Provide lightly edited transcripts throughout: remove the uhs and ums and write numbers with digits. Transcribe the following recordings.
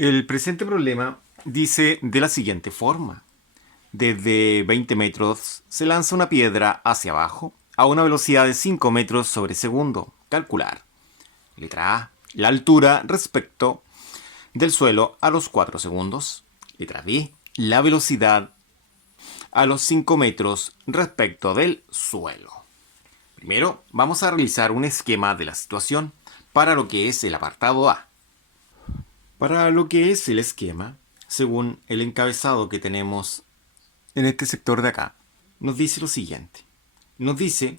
El presente problema dice de la siguiente forma. Desde 20 metros se lanza una piedra hacia abajo a una velocidad de 5 metros sobre segundo. Calcular. Letra A. La altura respecto del suelo a los 4 segundos. Letra B. La velocidad a los 5 metros respecto del suelo. Primero, vamos a realizar un esquema de la situación para lo que es el apartado A. Para lo que es el esquema, según el encabezado que tenemos en este sector de acá, nos dice lo siguiente. Nos dice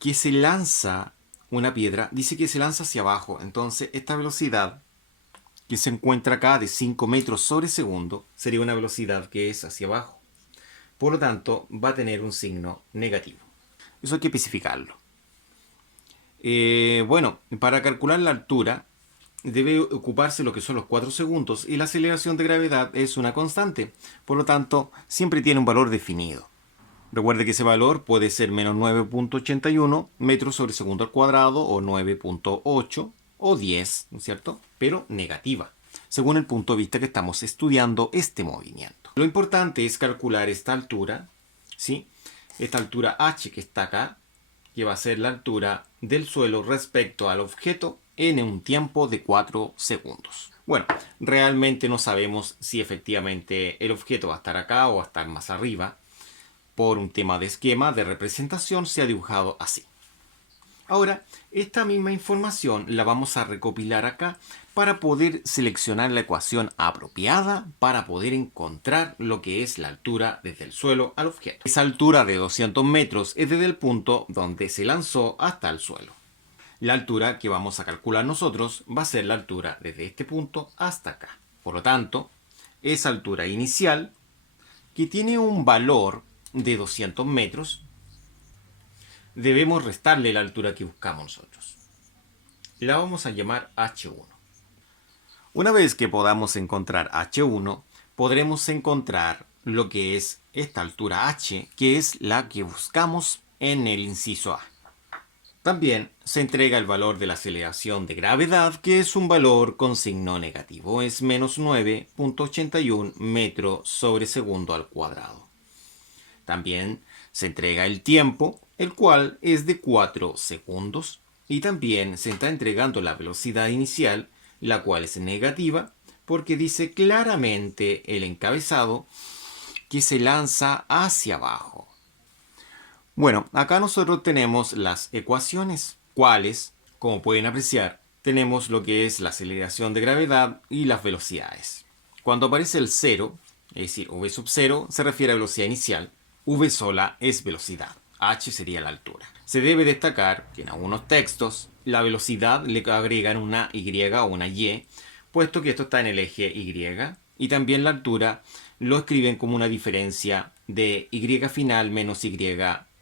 que se lanza una piedra, dice que se lanza hacia abajo. Entonces, esta velocidad que se encuentra acá de 5 metros sobre segundo sería una velocidad que es hacia abajo. Por lo tanto, va a tener un signo negativo. Eso hay que especificarlo. Bueno, para calcular la altura debe ocuparse lo que son los 4 segundos y la aceleración de gravedad es una constante. Por lo tanto, siempre tiene un valor definido. Recuerde que ese valor puede ser menos 9.81 metros sobre segundo al cuadrado o 9.8 o 10, ¿no es cierto? Pero negativa, según el punto de vista que estamos estudiando este movimiento. Lo importante es calcular esta altura, ¿sí? Esta altura h que está acá, que va a ser la altura del suelo respecto al objeto en un tiempo de 4 segundos. Bueno, realmente no sabemos si efectivamente el objeto va a estar acá o va a estar más arriba. Por un tema de esquema de representación se ha dibujado así. Ahora, esta misma información la vamos a recopilar acá para poder seleccionar la ecuación apropiada para poder encontrar lo que es la altura desde el suelo al objeto. Esa altura de 200 metros es desde el punto donde se lanzó hasta el suelo. La altura que vamos a calcular nosotros va a ser la altura desde este punto hasta acá. Por lo tanto, esa altura inicial, que tiene un valor de 200 metros, debemos restarle la altura que buscamos nosotros. La vamos a llamar h1. Una vez que podamos encontrar h1, podremos encontrar lo que es esta altura h, que es la que buscamos en el inciso A. También se entrega el valor de la aceleración de gravedad, que es un valor con signo negativo, es menos 9.81 metros sobre segundo al cuadrado. También se entrega el tiempo, el cual es de 4 segundos, y también se está entregando la velocidad inicial, la cual es negativa, porque dice claramente el encabezado que se lanza hacia abajo. Bueno, acá nosotros tenemos las ecuaciones, cuales, como pueden apreciar, tenemos lo que es la aceleración de gravedad y las velocidades. Cuando aparece el 0, es decir, v sub 0, se refiere a velocidad inicial, v sola es velocidad, h sería la altura. Se debe destacar que en algunos textos la velocidad le agregan una y o una y, puesto que esto está en el eje y, y también la altura lo escriben como una diferencia de y final menos y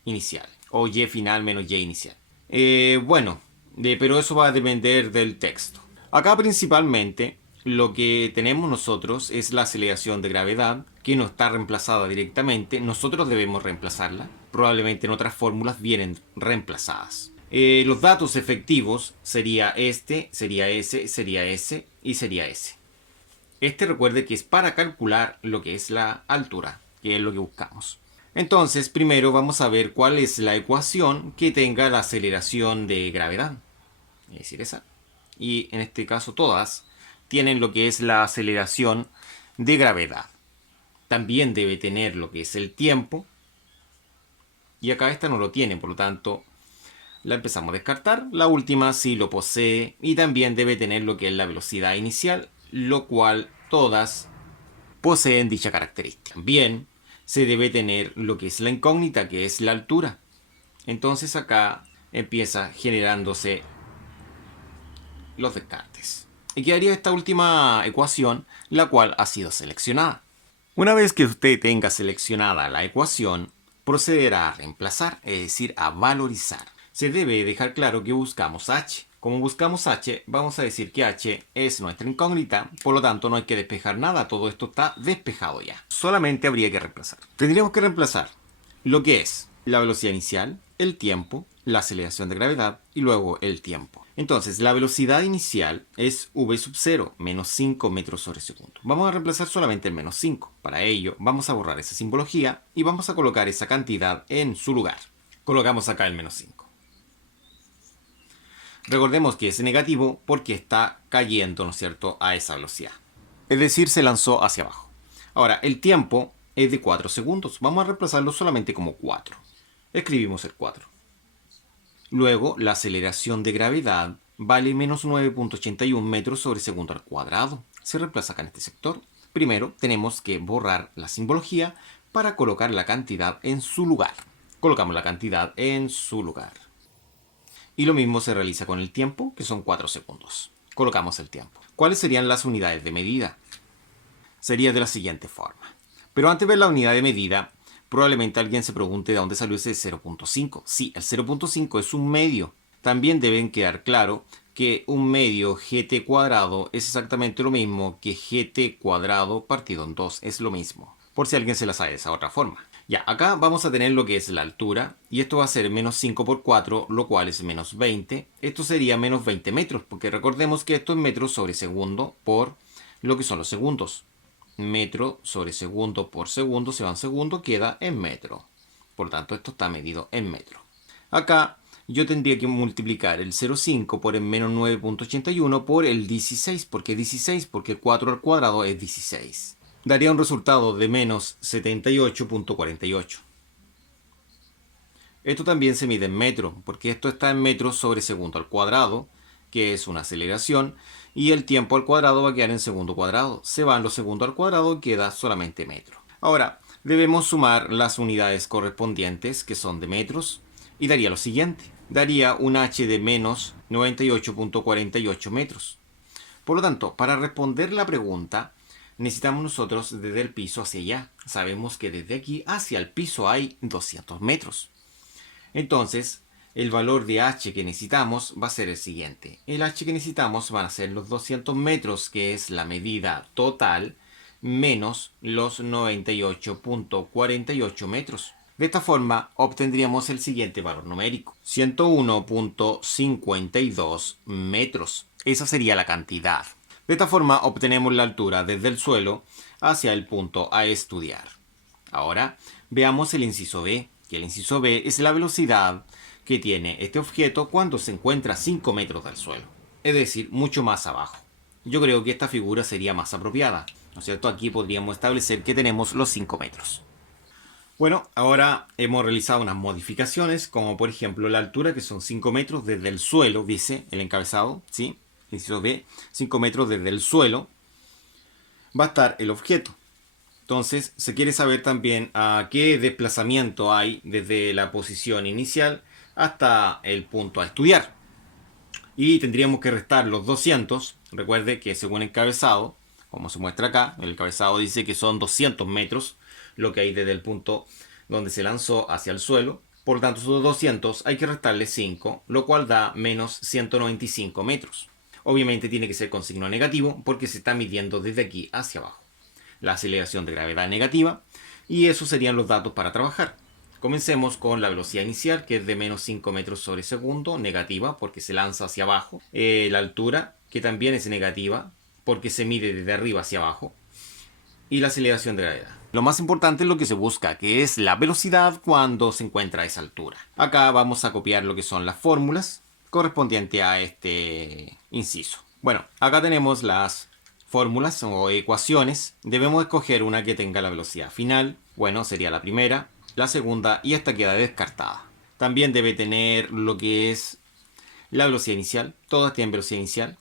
inicial, o y final menos y inicial. Pero eso va a depender del texto. Acá principalmente lo que tenemos nosotros es la aceleración de gravedad, que no está reemplazada directamente. Nosotros debemos reemplazarla. Probablemente en otras fórmulas vienen reemplazadas. Los datos efectivos sería este, sería ese, sería ese y sería ese. Recuerde que es para calcular lo que es la altura, que es lo que buscamos. Entonces, primero vamos a ver cuál es la ecuación que tenga la aceleración de gravedad. Es decir, esa. Y en este caso todas tienen lo que es la aceleración de gravedad. También debe tener lo que es el tiempo. Y acá esta no lo tiene, por lo tanto, la empezamos a descartar. La última sí lo posee y también debe tener lo que es la velocidad inicial, lo cual todas poseen dicha característica. También se debe tener lo que es la incógnita, que es la altura. Entonces acá empieza generándose los descartes. Y quedaría esta última ecuación, la cual ha sido seleccionada. Una vez que usted tenga seleccionada la ecuación, procederá a reemplazar, es decir, a valorizar. Se debe dejar claro que buscamos h. Como buscamos h, vamos a decir que h es nuestra incógnita, por lo tanto no hay que despejar nada, todo esto está despejado ya. Solamente habría que reemplazar. Tendríamos que reemplazar lo que es la velocidad inicial, el tiempo, la aceleración de gravedad y luego el tiempo. Entonces, la velocidad inicial es v sub 0, menos 5 metros sobre segundo. Vamos a reemplazar solamente el menos 5. Para ello, vamos a borrar esa simbología y vamos a colocar esa cantidad en su lugar. Colocamos acá el menos 5. Recordemos que es negativo porque está cayendo, ¿no es cierto?, a esa velocidad. Es decir, se lanzó hacia abajo. Ahora, el tiempo es de 4 segundos. Vamos a reemplazarlo solamente como 4. Escribimos el 4. Luego, la aceleración de gravedad vale menos 9.81 metros sobre segundo al cuadrado. Se reemplaza acá en este sector. Primero, tenemos que borrar la simbología para colocar la cantidad en su lugar. Colocamos la cantidad en su lugar. Y lo mismo se realiza con el tiempo, que son 4 segundos. Colocamos el tiempo. ¿Cuáles serían las unidades de medida? Sería de la siguiente forma. Pero antes de ver la unidad de medida, probablemente alguien se pregunte de dónde salió ese 0.5. Sí, el 0.5 es un medio. También deben quedar claro que un medio gt cuadrado es exactamente lo mismo que gt cuadrado partido en 2. Es lo mismo. Por si alguien se la sabe de esa otra forma. Ya, acá vamos a tener lo que es la altura, y esto va a ser menos 5 por 4, lo cual es menos 20. Esto sería menos 20 metros, porque recordemos que esto es metros sobre segundo por lo que son los segundos. Metro sobre segundo por segundo se va en segundo, queda en metro. Por lo tanto, esto está medido en metro. Acá yo tendría que multiplicar el 0,5 por el menos 9.81 por el 16. ¿Por qué 16? Porque 4 al cuadrado es 16. Daría un resultado de menos 78.48. Esto también se mide en metro, porque esto está en metros sobre segundo al cuadrado, que es una aceleración, y el tiempo al cuadrado va a quedar en segundo cuadrado. Se van los segundos al cuadrado y queda solamente metro. Ahora, debemos sumar las unidades correspondientes, que son de metros, y daría lo siguiente. Daría un h de menos 98.48 metros. Por lo tanto, para responder la pregunta, necesitamos nosotros desde el piso hacia allá. Sabemos que desde aquí hacia el piso hay 200 metros. Entonces, el valor de h que necesitamos va a ser el siguiente. El h que necesitamos van a ser los 200 metros, que es la medida total, menos los 98.48 metros. De esta forma, obtendríamos el siguiente valor numérico. 101.52 metros. Esa sería la cantidad. De esta forma, obtenemos la altura desde el suelo hacia el punto a estudiar. Ahora, veamos el inciso B, que el inciso B es la velocidad que tiene este objeto cuando se encuentra a 5 metros del suelo, es decir, mucho más abajo. Yo creo que esta figura sería más apropiada, ¿no es cierto? Aquí podríamos establecer que tenemos los 5 metros. Bueno, ahora hemos realizado unas modificaciones, como por ejemplo la altura, que son 5 metros desde el suelo, dice el encabezado, ¿sí? Inciso B, 5 metros desde el suelo va a estar el objeto. Entonces, se quiere saber también a qué desplazamiento hay desde la posición inicial hasta el punto a estudiar. Y tendríamos que restar los 200. Recuerde que según el encabezado, como se muestra acá, el encabezado dice que son 200 metros lo que hay desde el punto donde se lanzó hacia el suelo. Por lo tanto, esos 200 hay que restarle 5, lo cual da menos 195 metros. Obviamente tiene que ser con signo negativo porque se está midiendo desde aquí hacia abajo. La aceleración de gravedad negativa, y esos serían los datos para trabajar. Comencemos con la velocidad inicial, que es de menos 5 metros sobre segundo, negativa porque se lanza hacia abajo. La altura, que también es negativa porque se mide desde arriba hacia abajo. Y la aceleración de gravedad. Lo más importante es lo que se busca, que es la velocidad cuando se encuentra a esa altura. Acá vamos a copiar lo que son las fórmulas correspondientes a este inciso. Bueno, acá tenemos las fórmulas o ecuaciones. Debemos escoger una que tenga la velocidad final. Bueno, sería la primera, la segunda, y esta queda descartada. También debe tener lo que es la velocidad inicial. Todas tienen velocidad inicial.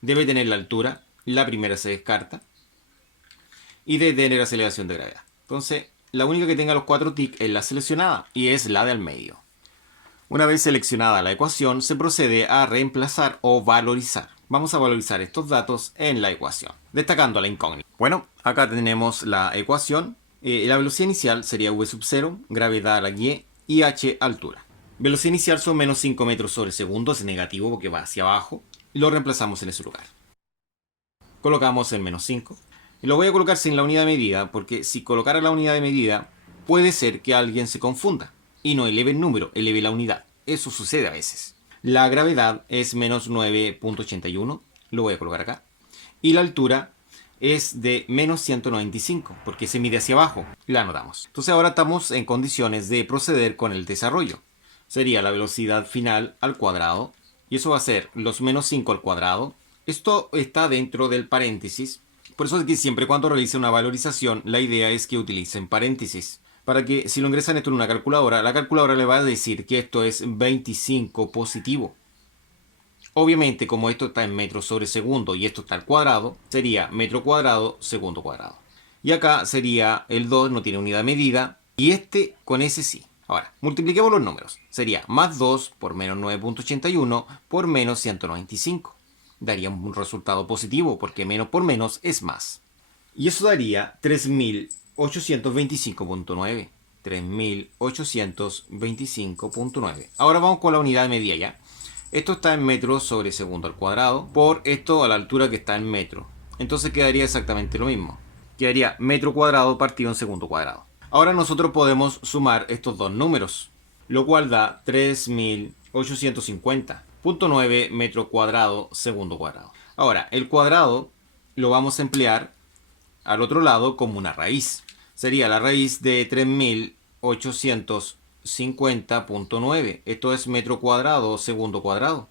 Debe tener la altura. La primera se descarta. Y debe tener aceleración de gravedad. Entonces, la única que tenga los 4 tics es la seleccionada, y es la del medio. Una vez seleccionada la ecuación, se procede a reemplazar o valorizar. Vamos a valorizar estos datos en la ecuación, destacando la incógnita. Bueno, acá tenemos la ecuación. La velocidad inicial sería v sub 0, gravedad a la y h altura. Velocidad inicial son menos 5 metros sobre segundo, es negativo porque va hacia abajo, y lo reemplazamos en ese lugar. Colocamos el menos 5. Y lo voy a colocar sin la unidad de medida, porque si colocara la unidad de medida, puede ser que alguien se confunda y no eleve el número, eleve la unidad. Eso sucede a veces. La gravedad es menos 9.81, lo voy a colocar acá. Y la altura es de menos 195, porque se mide hacia abajo. La anotamos. Entonces ahora estamos en condiciones de proceder con el desarrollo. Sería la velocidad final al cuadrado, y eso va a ser los menos 5 al cuadrado. Esto está dentro del paréntesis. Por eso es que siempre cuando realice una valorización, la idea es que utilicen paréntesis. Para que si lo ingresan esto en una calculadora, la calculadora le va a decir que esto es 25 positivo. Obviamente, como esto está en metros sobre segundo y esto está al cuadrado, sería metro cuadrado, segundo cuadrado. Y acá sería el 2, no tiene unidad de medida, y este con ese sí. Ahora, multipliquemos los números. Sería más 2 por menos 9.81 por menos 195. Daría un resultado positivo, porque menos por menos es más. Y eso daría 3825.9. 3825.9. Ahora vamos con la unidad de medida ya. Esto está en metros sobre segundo al cuadrado por esto a la altura que está en metro. Entonces quedaría exactamente lo mismo. Quedaría metro cuadrado partido en segundo cuadrado. Ahora nosotros podemos sumar estos dos números, lo cual da 3850.9 metro cuadrado segundo cuadrado. Ahora, el cuadrado lo vamos a emplear al otro lado como una raíz. Sería la raíz de 3850.9. Esto es metro cuadrado segundo cuadrado.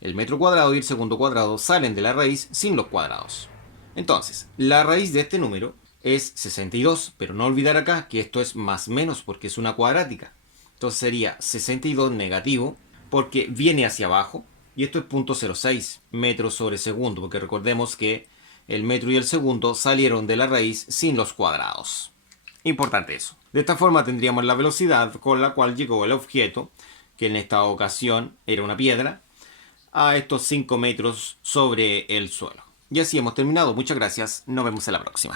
El metro cuadrado y el segundo cuadrado salen de la raíz sin los cuadrados. Entonces, la raíz de este número es 62, pero no olvidar acá que esto es más menos porque es una cuadrática. Entonces sería 62 negativo porque viene hacia abajo y esto es 0.06 metros sobre segundo, porque recordemos que el metro y el segundo salieron de la raíz sin los cuadrados. Importante eso. De esta forma tendríamos la velocidad con la cual llegó el objeto, que en esta ocasión era una piedra, a estos 5 metros sobre el suelo. Y así hemos terminado. Muchas gracias. Nos vemos en la próxima.